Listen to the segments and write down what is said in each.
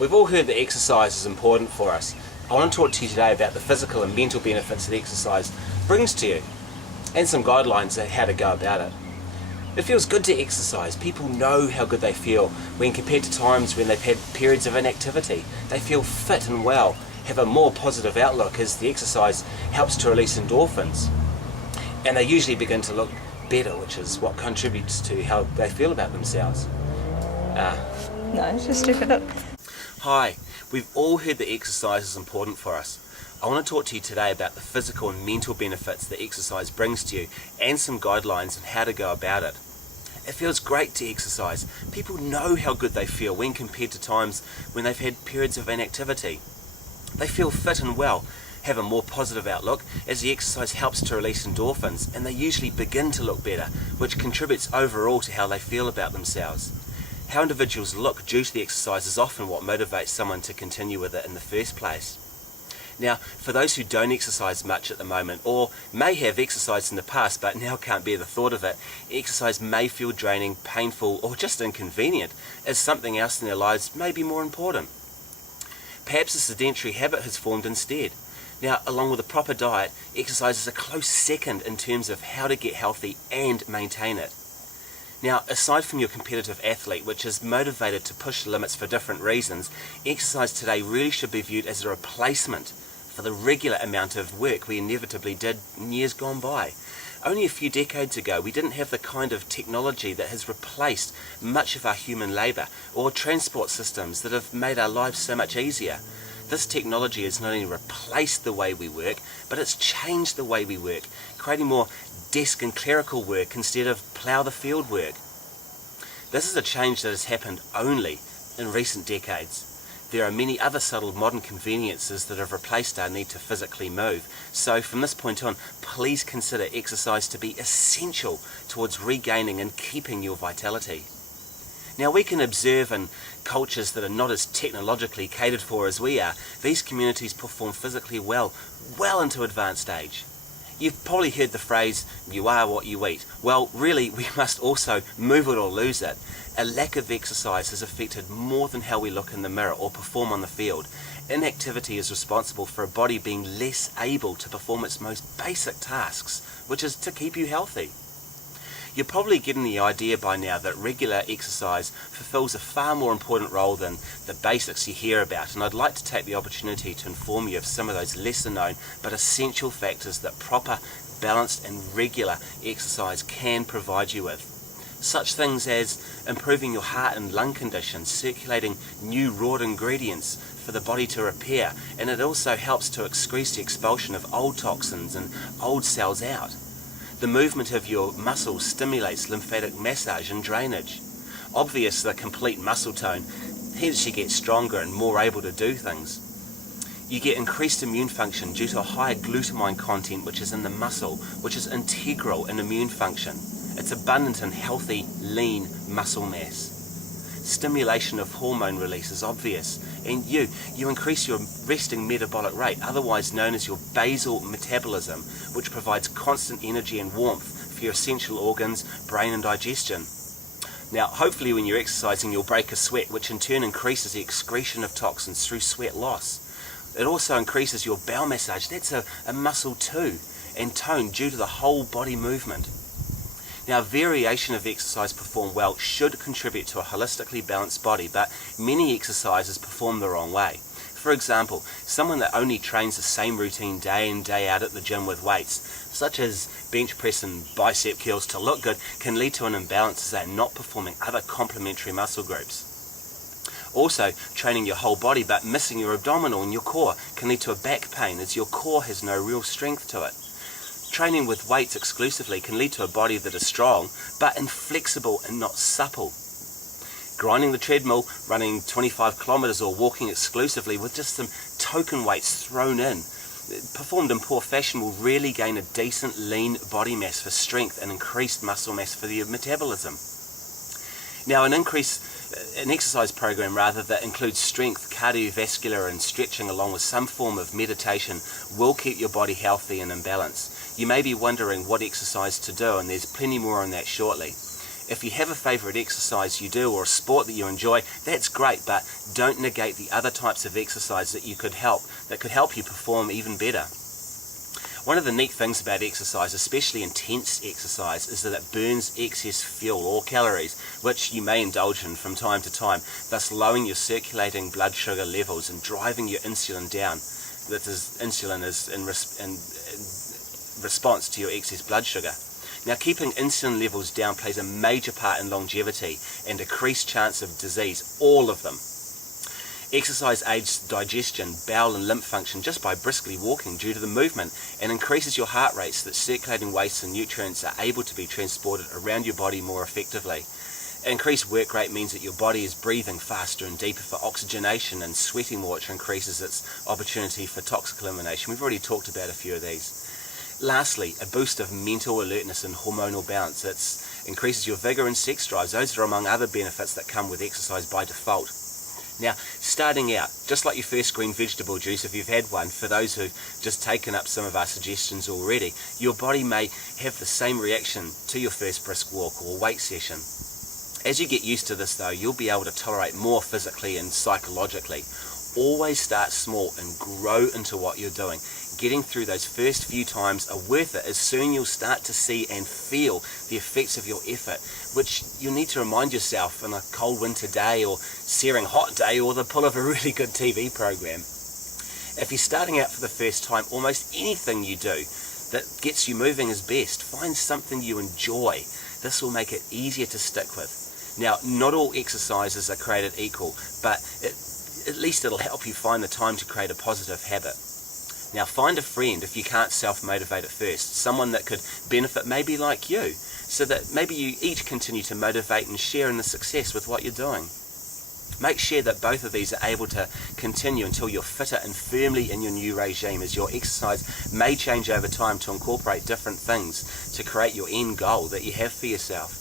We've all heard that exercise is important for us. I want to talk to you today about the physical and mental benefits that exercise brings to you, and some guidelines on how to go about it. It feels good to exercise. People know how good they feel when compared to times when they've had periods of inactivity. They feel fit and well, have a more positive outlook as the exercise helps to release endorphins. And they usually begin to look better, which is what contributes to how they feel about themselves. No, it's just stupid. Hi, we've all heard that exercise is important for us. I want to talk to you today about the physical and mental benefits that exercise brings to you and some guidelines on how to go about it. It feels great to exercise. People know how good they feel when compared to times when they've had periods of inactivity. They feel fit and well, have a more positive outlook as the exercise helps to release endorphins, and they usually begin to look better, which contributes overall to how they feel about themselves. How individuals look due to the exercise is often what motivates someone to continue with it in the first place. Now, for those who don't exercise much at the moment, or may have exercised in the past but now can't bear the thought of it, exercise may feel draining, painful, or just inconvenient, as something else in their lives may be more important. Perhaps a sedentary habit has formed instead. Now, along with a proper diet, exercise is a close second in terms of how to get healthy and maintain it. Now, aside from your competitive athlete, which is motivated to push the limits for different reasons, exercise today really should be viewed as a replacement for the regular amount of work we inevitably did in years gone by. Only a few decades ago, we didn't have the kind of technology that has replaced much of our human labour, or transport systems that have made our lives so much easier. This technology has not only replaced the way we work, but it's changed the way we work, creating more desk and clerical work instead of plough the field work. This is a change that has happened only in recent decades. There are many other subtle modern conveniences that have replaced our need to physically move. So from this point on, please consider exercise to be essential towards regaining and keeping your vitality. Now, we can observe in cultures that are not as technologically catered for as we are, these communities perform physically well into advanced age. You've probably heard the phrase, "you are what you eat." Well, really, we must also move it or lose it. A lack of exercise has affected more than how we look in the mirror or perform on the field. Inactivity is responsible for a body being less able to perform its most basic tasks, which is to keep you healthy. You're probably getting the idea by now that regular exercise fulfills a far more important role than the basics you hear about, and I'd like to take the opportunity to inform you of some of those lesser known but essential factors that proper, balanced and regular exercise can provide you with. Such things as improving your heart and lung condition, circulating new raw ingredients for the body to repair, and it also helps to increase the expulsion of old toxins and old cells out. The movement of your muscles stimulates lymphatic massage and drainage. Obvious the complete muscle tone, hence you get stronger and more able to do things. You get increased immune function due to a higher glutamine content which is in the muscle, which is integral in immune function. It's abundant in healthy, lean muscle mass. Stimulation of hormone release is obvious, and you increase your resting metabolic rate, otherwise known as your basal metabolism, which provides constant energy and warmth for your essential organs, brain and digestion. Now, hopefully when you're exercising you'll break a sweat, which in turn increases the excretion of toxins through sweat loss. It also increases your bowel massage, that's a muscle too, and tone due to the whole body movement. Now, variation of exercise performed well should contribute to a holistically balanced body, but many exercises perform the wrong way. For example, someone that only trains the same routine day in, day out at the gym with weights, such as bench press and bicep curls to look good, can lead to an imbalance as they're not performing other complementary muscle groups. Also, training your whole body but missing your abdominal and your core can lead to a back pain as your core has no real strength to it. Training with weights exclusively can lead to a body that is strong but inflexible and not supple. Grinding the treadmill, running 25 kilometers or walking exclusively with just some token weights thrown in, performed in poor fashion, will rarely gain a decent lean body mass for strength and increased muscle mass for the metabolism. Now, an exercise program that includes strength, cardiovascular and stretching along with some form of meditation will keep your body healthy and in balance. You may be wondering what exercise to do, and there's plenty more on that shortly. If you have a favourite exercise you do or a sport that you enjoy, that's great, but don't negate the other types of exercise that could help you perform even better. One of the neat things about exercise, especially intense exercise, is that it burns excess fuel or calories, which you may indulge in from time to time, thus lowering your circulating blood sugar levels and driving your insulin down. Insulin is in response to your excess blood sugar. Now, keeping insulin levels down plays a major part in longevity and decreased chance of disease, all of them. Exercise aids digestion, bowel and lymph function just by briskly walking due to the movement, and increases your heart rate so that circulating wastes and nutrients are able to be transported around your body more effectively. Increased work rate means that your body is breathing faster and deeper for oxygenation and sweating more, which increases its opportunity for toxic elimination. We've already talked about a few of these. Lastly, a boost of mental alertness and hormonal balance. It increases your vigour and sex drives. Those are among other benefits that come with exercise by default. Now, starting out, just like your first green vegetable juice, if you've had one, for those who've just taken up some of our suggestions already, your body may have the same reaction to your first brisk walk or weight session. As you get used to this though, you'll be able to tolerate more physically and psychologically. Always start small and grow into what you're doing. Getting through those first few times are worth it, as soon you'll start to see and feel the effects of your effort, which you'll need to remind yourself on a cold winter day or searing hot day or the pull of a really good TV program. If you're starting out for the first time, almost anything you do that gets you moving is best. Find something you enjoy. This will make it easier to stick with. Now, not all exercises are created equal, but at least it'll help you find the time to create a positive habit. Now, find a friend if you can't self-motivate at first, someone that could benefit maybe like you, so that maybe you each continue to motivate and share in the success with what you're doing. Make sure that both of these are able to continue until you're fitter and firmly in your new regime, as your exercise may change over time to incorporate different things to create your end goal that you have for yourself.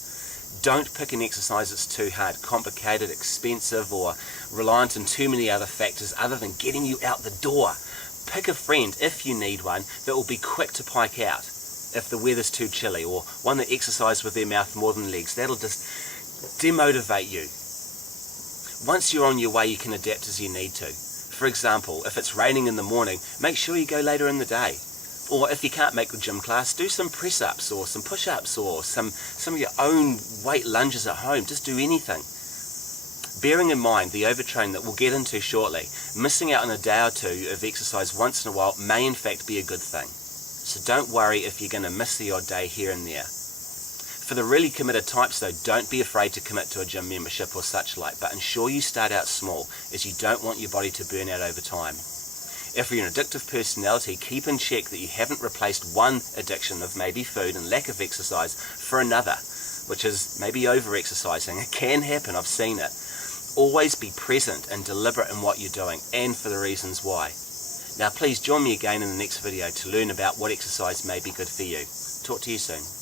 Don't pick an exercise that's too hard, complicated, expensive, or reliant on too many other factors other than getting you out the door. Pick a friend, if you need one, that will be quick to pike out if the weather's too chilly, or one that exercises with their mouth more than legs. That'll just demotivate you. Once you're on your way, you can adapt as you need to. For example, if it's raining in the morning, make sure you go later in the day. Or if you can't make the gym class, do some press-ups or some push-ups or some of your own weight lunges at home. Just do anything. Bearing in mind the overtraining that we'll get into shortly, missing out on a day or two of exercise once in a while may in fact be a good thing. So don't worry if you're going to miss the odd day here and there. For the really committed types though, don't be afraid to commit to a gym membership or such like, but ensure you start out small, as you don't want your body to burn out over time. If you're an addictive personality, keep in check that you haven't replaced one addiction of maybe food and lack of exercise for another, which is maybe over-exercising. It can happen, I've seen it. Always be present and deliberate in what you're doing, and for the reasons why. Now please join me again in the next video to learn about what exercise may be good for you. Talk to you soon.